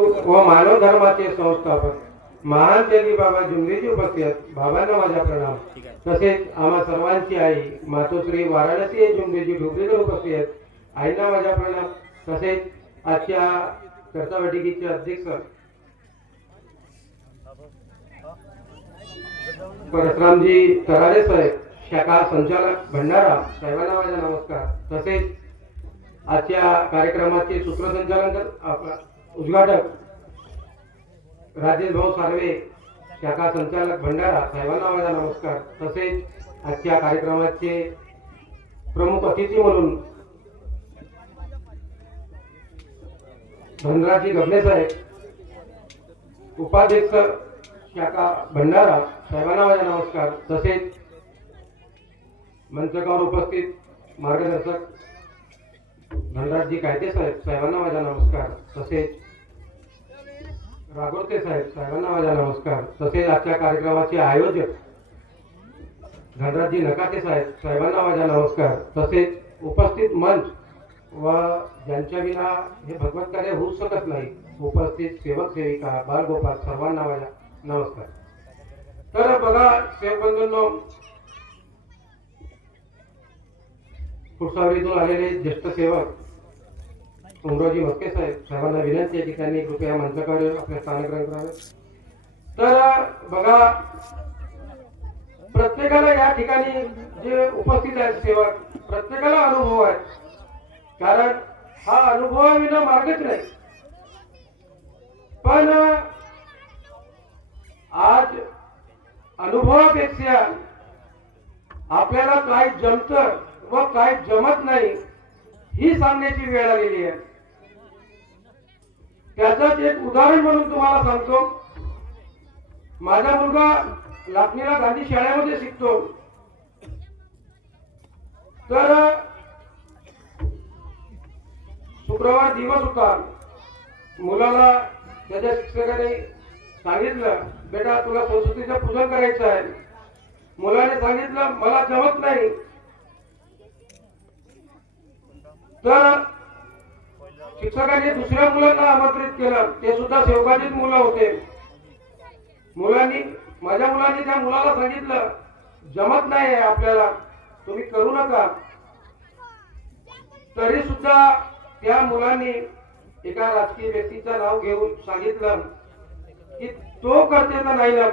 व मानव धर्माचे संस्थापक. महान त्यागी बाबा जुंगेजी उपस्थित. बाबांना माझा प्रणाम. तसेच आम्हा सर्वांची आई मातोश्री वाराणसी जुंगेजी ढोबळेकर उपस्थित. आईंना माझा प्रणाम. तसेच आजच्या कर्तावाटिकेचे अध्यक्ष. परशुरामजी तरारे साहेब शाखा संचालक भंडारा साहेबांना माझा नमस्कार. तसेच आजच्या कार्यक्रमाचे सूत्रसंचालन आपला उद्घाटक राजेश भाऊ सार्वे शाखा संचालक भंडारा साहेबांना माझा नमस्कार. तसेच आजच्या कार्यक्रमाचे प्रमुख अतिथी म्हणून धनराजी गबने साहेब उपाध्यक्ष शाखा भंडारा साहेबांना माझा नमस्कार. तसेच मंचकावर उपस्थित मार्गदर्शक धनराजजी कायते साहेब साहेबांना माझा नमस्कार. तसेच रागोडते साहेब साहेबांना माझा नमस्कार. तसेच आजच्या कार्यक्रमाचे आयोजक धनराजजी नकाते साहेब साहेबांना माझा नमस्कार. तसेच उपस्थित मंच व ज्यांच्या विना हे भगवत कार्य होऊ शकत नाही उपस्थित सेवक सेविका बाळगोपाल सर्वांना माझा नमस्कार. तर बघा सेवक बंधूंनो आलेले ज्येष्ठ सेवक उमराजी मस्के साहेब साहेबांना विनंती आहे की त्यांनी कृपया मंचाकडे आपल्या स्थान ग्रहण करावे तर बघा प्रत्येकाला या ठिकाणी जे उपस्थित आहेत सेवक प्रत्येकाला अनुभव आहे. कारण हा अनुभवाविना मार्गच नाही. पण आज अनुभवापेक्षा आपल्याला काय जमत व काय जमत नाही ही सांगण्याची वेळ आलेली आहे. त्याचंच एक उदाहरण म्हणून तुम्हाला सांगतो. माझा मुलगा लाखणीला गांधी शाळेमध्ये शिकतो. तर शुक्रवार दिवस होता. मुलाला त्याच्या शिक्षकाने सांगितलं बेटा तुला सरस्वतीचं पूजन करायचं आहे. मुलाने सांगितलं मला जमत नाही. तर शिक्षकांनी दुसऱ्या मुलांना आमंत्रित केलं. ते सुद्धा सेवकाचीच मुलं होते. मुलांनी माझ्या मुलांनी त्या मुलाला सांगितलं जमत नाही आहे आपल्याला. तुम्ही करू नका. तरी सुद्धा त्या मुलांनी एका राजकीय व्यक्तीचं नाव घेऊन सांगितलं की तो करते तर नाही ना.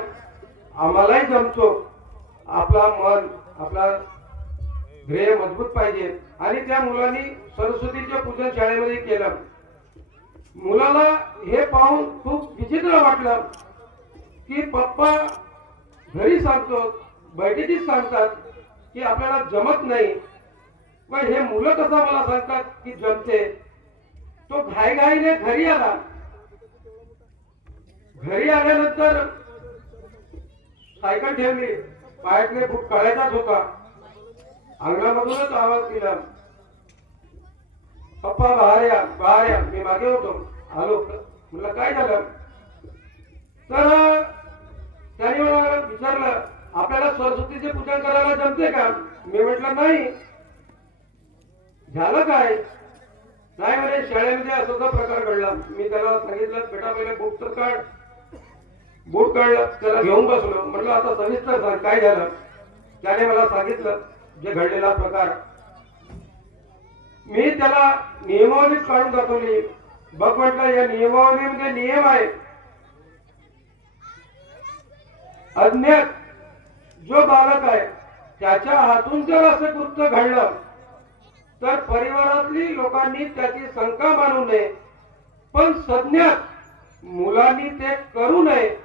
आम्हालाही जमतो. आपला मन आपला ध्येय मजबूत पाहिजे. आणि त्या मुलांनी सरस्वतीचे पूजन शाळेमध्ये केलं. मुलाला हे पाहून खूप विचित्र वाटलं की पप्पा घरी सांगतो बैठकीत सांगतात की आपल्याला जमत नाही. पण हे मुलं कसं मला सांगतात की जमते? तो घाईघाईने घरी आला. घरी आल्यानंतर सायकल ठेवली. पायातले खूप काढायचाच होता अंगणामधूनच आवाज केला. पप्पा बाहेर या बाहेर या. मी मागे होतो. आलो म्हणलं काय झालं? तर त्याने मला विचारलं आपल्याला सरस्वतीचे पूजन करायला जमते का? मी म्हटलं नाही. झालं काय? नाही म्हणे शाळेमध्ये असाचा प्रकार घडला. मी त्याला सांगितलं बेटा पहिले बुक तर काढ. बूट काढलं त्याला घेऊन बसलो. म्हटलं आता सविस्तर सांग काय झालं? त्याने मला सांगितलं जे घडलेला प्रकार. मी त्याला नियमावलीच काढून दाखवली. बघ म्हटलं या नियमावलीमध्ये म्हणजे नियम आहे. अज्ञात जो बालक आहे त्याच्या हातून जर असं कृत्य घडलं तर परिवारातली लोकांनी त्याची शंका मानू नये. पण सज्ञात मुलांनी ते करू नये.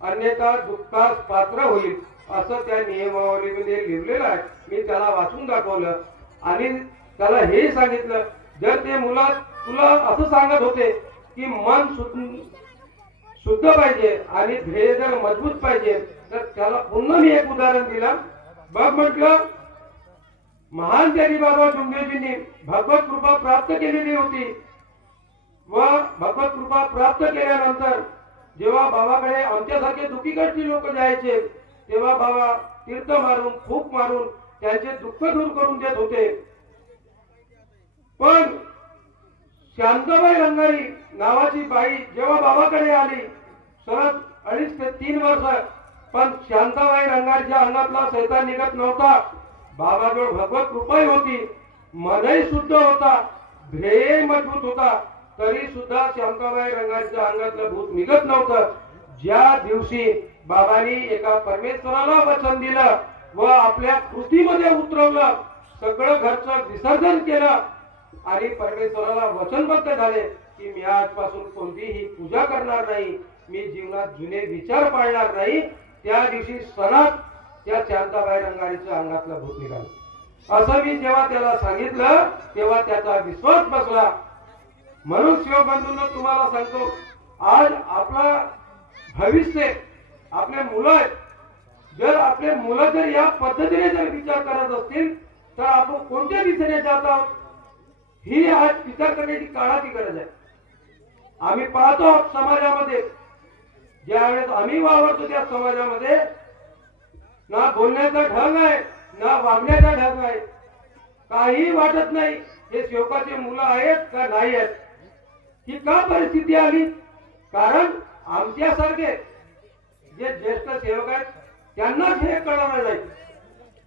अन्यथा दुःखास पात्र होईल. असं त्या नियमावलीमध्ये लिहिलेलं आहे. मी त्याला वाचून दाखवलं आणि त्याला हे सांगितलं जर ते मुला तुला असं सांगत होते की मन शुद्ध पाहिजे आणि ध्येय जर मजबूत पाहिजे तर त्याला पुन्हा मी एक उदाहरण दिलं. बघ म्हटलं महान त्यागी बाबा जुंगेजींनी भगवत कृपा प्राप्त केलेली होती. व भगवत कृपा प्राप्त केल्यानंतर जेव्हा बाबाकडे आमच्यासारखे दुखी लोक जायचे तेव्हा बाबा तीर्थ मारून खूप मारून त्यांचे दुःख दूर करून देत होते. पण शांताबाई रंगारी नावाची बाई जेव्हा बाबाकडे आली सरळ अडीच ते तीन वर्ष पण शांताबाई रंगारीच्या अंगातला सैतान निघत नव्हता. बाबाजवळ भगवत कृपाई होती मनही शुद्ध होता ध्येय मजबूत होता. तरी सुद्धा शांताबाई रंगारीच्या अंगातलं भूत निघत नव्हतं. ज्या दिवशी बाबांनी एका परमेश्वराला वचन दिलं व आपल्या कृतीमध्ये उतरवलं. सगळं घरचं विसर्जन केलं. आणि परमेश्वराला वचनबद्ध झाले की मी आजपासून कोणतीही पूजा करणार नाही. मी जीवनात जुने विचार पाळणार नाही. त्या दिवशी सणात त्या शांताबाई रंगारीच्या अंगातला भूत निघालं. असं मी जेव्हा त्याला सांगितलं तेव्हा त्याचा विश्वास बसला. म्हणून शिवबंधूंना तुम्हाला सांगतो आज आपला भविष्य आपले मुलं आहेत. जर आपले मुलं जर या पद्धतीने जर विचार करत असतील तर आपण कोणत्या दिशेने जात आहोत? ही आज विचार करण्याची काळाची गरज आहे. आम्ही पाहतो समाजामध्ये. ज्या वेळेस आम्ही वावरतो त्या समाजामध्ये ना बोलण्याचा ढंग आहे ना वागण्याचा ढंग आहे. काही वाटत नाही हे शेवकाचे मुलं आहेत का नाही आहेत. ही का परिस्थिती आली? कारण आमच्यासारखे जे ज्येष्ठ सेवक आहेत त्यांनाच हे कळणार नाही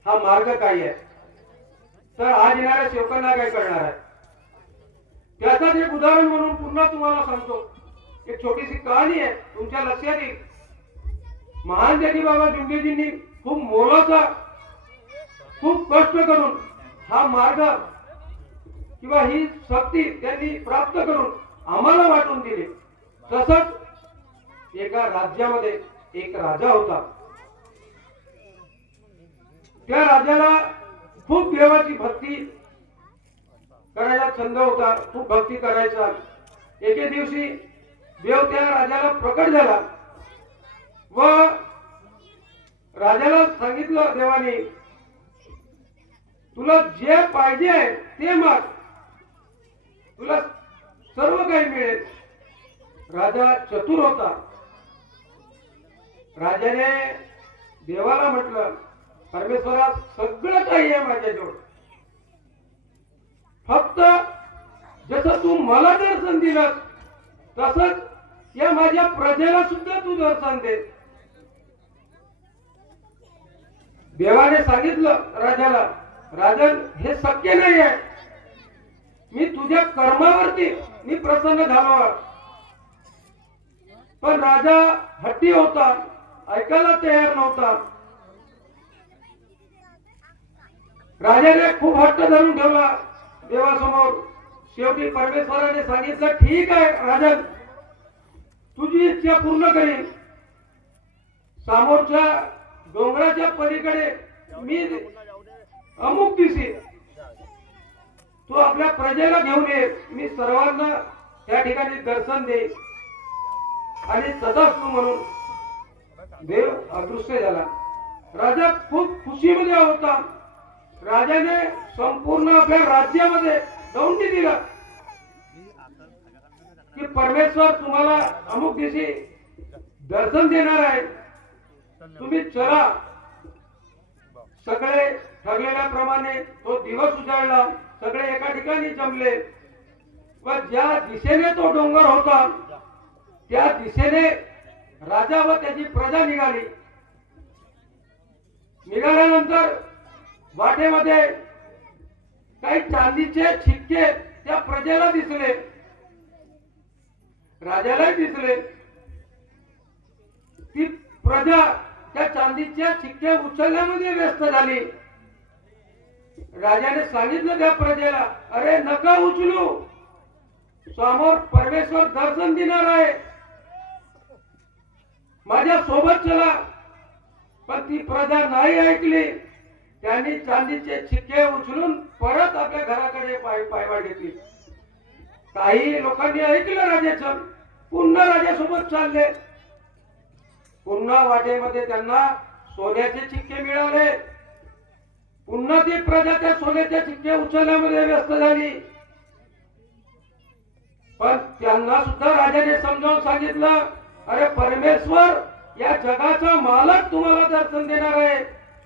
हा मार्ग काय आहे. तर आज येणाऱ्या सेवकांना काय करणार आहे? त्याचाच एक उदाहरण म्हणून पुन्हा तुम्हाला सांगतो. एक छोटीशी कहाणी आहे तुमच्या लक्षात येईल. महान देवी बाबा जुंगेजींनी खूप मोलाचा खूप कष्ट करून हा मार्ग किंवा ही शक्ती त्यांनी प्राप्त करून आम्हाला वाटून दिली. तसंच एका राज्यामध्ये एक राजा होता. त्या राजाला खूप देवाची भक्ती करायला छंद होता खूप भक्ती करायचा. एके दिवशी देव त्या राजाला प्रकट झाला. व राजाला सांगितलं देवाने तुला जे पाहिजे आहे ते माग. तुला सर्व काही मिळेल. राजा चतुर होता. राजाने देवाला म्हटलं परमेश्वरा सगळं काही आहे माझ्याजवळ. फक्त जसं तू मला दर्शन दिलं तसंच या माझ्या प्रजेला सुद्धा तू दर्शन दे. देवाने सांगितलं राजाला राजन हे शक्य नाही आहे. मी तुझ्या कर्मावरती मी प्रसन्न झालो पण राजा हट्टी होता. ऐकायला तयार नव्हता राजाने खूप हट्ट धरून ठेवला. देवासमोर शेवटी परमेश्वराने सांगितलं ठीक आहे राजन. तुझी इच्छा पूर्ण करीन. समोरच्या डोंगराच्या पलीकडे मी अमुक दिसी तू आपल्या प्रजेला घेऊन ये मी सर्वांना त्या ठिकाणी दर्शन दे आणि तदास्तू म्हणून देव अदृश्य झाला. राजा खूप खुशीमध्ये होता. राजाने संपूर्ण आपल्या राज्यामध्ये दौंडी दिला. की परमेश्वर तुम्हाला अमुक दिवशी दर्शन देणार आहे. तुम्ही चला. सगळे ठरलेल्याप्रमाणे तो दिवस उजाडला सगळे एका ठिकाणी जमले. व ज्या दिशेने तो डोंगर होता त्या दिशेने राजा व त्याची प्रजा निघाली. निघाल्यानंतर वाटेमध्ये काही चांदीचे छिक्के त्या प्रजेला दिसले. राजालाही दिसले. ती प्रजा त्या चांदीच्या छिक्क्या उचलण्यामध्ये व्यस्त झाली. राजाने सांगितलं त्या प्रजेला अरे नका उचलू. समोर परमेश्वर दर्शन देणार आहे. माझ्या सोबत चला. पण ती प्रजा नाही ऐकली. त्यांनी चांदीचे छिक्के उचलून परत आपल्या घराकडे पाय पायवा घेतली. काही लोकांनी ऐकलं राजाचं. पुन्हा राजासोबत चालले. पुन्हा वाटेमध्ये त्यांना सोन्याचे छिक्के मिळाले. पुन्हा ती प्रजा त्या सोन्याच्या छिक्के उचलण्यामध्ये व्यस्त झाली. पण त्यांना सुद्धा राजाने समजावून सांगितलं अरे परमेश्वर या जगाचा मालक तुम्हाला दर्शन देणार आहे.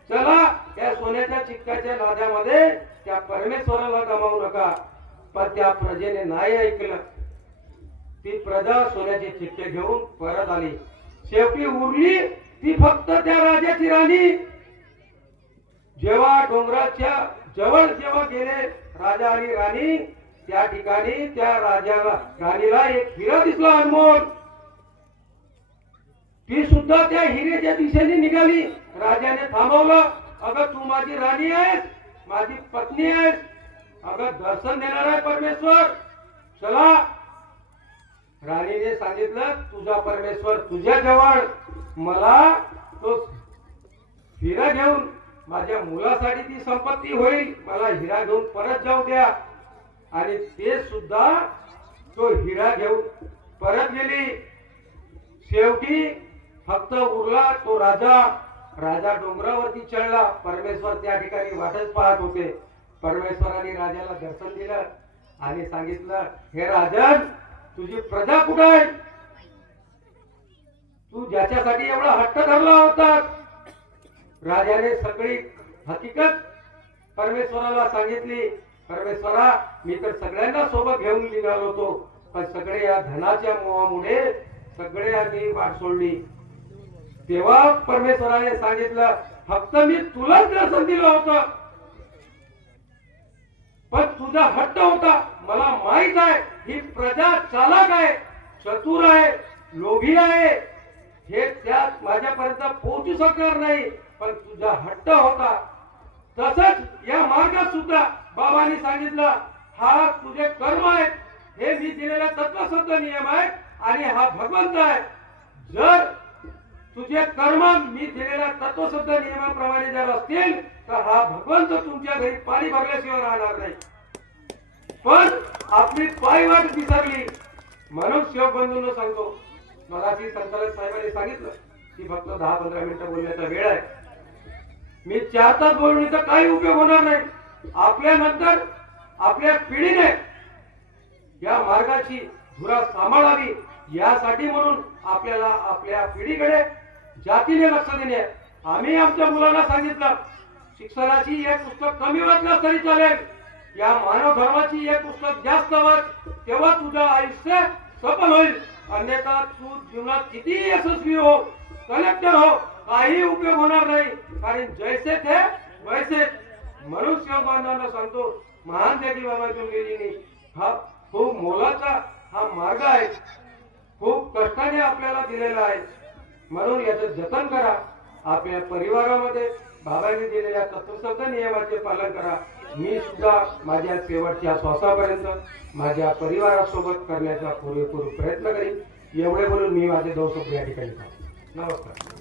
चला त्या सोन्याच्या चिक्काच्या लाद्यामध्ये त्या परमेश्वराला गमावू नका. पण त्या प्रजेने नाही ऐकलं. ती प्रजा सोन्याचे चिठ्ठे घेऊन परत आली. शेवटी उरली ती फक्त त्या राजाची राणी. जेव्हा डोंगराच्या जवळ जेव्हा गेले राजा आणि राणी त्या ठिकाणी त्या राजाला राणीला एक हिरा दिसला अनमोल. ती सुद्धा त्या हिरेच्या दिशेने निघाली. राजाने थांबवलं. अगं तू माझी राणी आहेस माझी पत्नी आहेस. अगं दर्शन देणार आहे परमेश्वर. चला. राणीने सांगितलं तुझा परमेश्वर तुझ्या जवळ. मला तो हिरा घेऊन माझ्या मुलासाठी ती संपत्ती होईल. मला हिरा घेऊन परत जाऊ द्या. आणि ते सुद्धा तो हिरा घेऊन परत गेली. शेवटी फक्त उरला तो राजा. राजा डोंगरावरती चढला. परमेश्वर त्या ठिकाणी वाटच पाहत होते. परमेश्वराने राजाला दर्शन दिलं आणि सांगितलं हे राजन तुझी प्रजा कुठे आहे? तू ज्याच्यासाठी एवढा हट्ट धरला होता. राजाने सगळी हकीकत परमेश्वराला सांगितली. परमेश्वरा मी तर सगळ्यांना सोबत घेऊन निघालो होतो पण सगळे या धनाच्या मोहामुळे सगळ्यांनी वाट सोडली. तेव्हा परमेश्वराने सांगितलं फक्त मी तुलाच दर्शन दिलं होतं. पण तुझा हट्ट होता. मला माहीत आहे ही प्रजा चालक आहे चतुर आहे लोभी आहे. हे त्यात माझ्यापर्यंत पोहोचू शकणार नाही पण तुझा हट्ट होता. तसंच या मार्गात सुद्धा बाबांनी सांगितलं हा तुझे कर्म आहेत. हे मी दिलेला तत्वशब्द नियम आहे आणि हा भगवंत आहे. जर तुझे कर्म मी दिलेल्या तत्वशब्द नियमाप्रमाणे जर असतील तर हा भगवंत तुमच्या घरी पाणी भरल्याशिवाय राहणार नाही. पण आपली पाय वाट विसरली. म्हणून शिवबंधूंना सांगतो मगाशी संचालक साहेबांनी सांगितलं की फक्त दहा पंधरा मिनिटं बोलण्याचा वेळ आहे. मी चार तास बोलण्याचा काही उपयोग होणार नाही. आपल्या नंतर आपल्या पिढीने या मार्गाची धुरा सांभाळावी यासाठी म्हणून आपल्याला आपल्या पिढीकडे जातीने लक्ष देणे. आम्ही आमच्या मुलांना सांगितलं शिक्षणाची एक पुस्तक कमी वाचलं तरी चालेल. या मानव धर्माची एक पुस्तक जास्त वाच तेव्हा तुझं आयुष्य सफल होईल. अन्यथा तू जीवनात किती यशस्वी हो कलेक्टर हो काही उपयोग होणार नाही. कारण जैसे थे वैसे. म्हणून शिवबांधांना सांगतो महान देवी बाबा जोगेजींनी हा खूप मोलाचा हा मार्ग आहे. खूप कष्टाने आपल्याला दिलेला आहे. म्हणून याचं जतन करा. आपल्या परिवारामध्ये बाबांनी दिलेल्या तत्वशब्द नियमाचे पालन करा. मी सुद्धा माझ्या शेवटच्या श्वासापर्यंत माझ्या परिवारासोबत करण्याचा पुरेपूर प्रयत्न करीन. एवढे बोलून मी माझे दोन शब्द या ठिकाणी नमस्कार.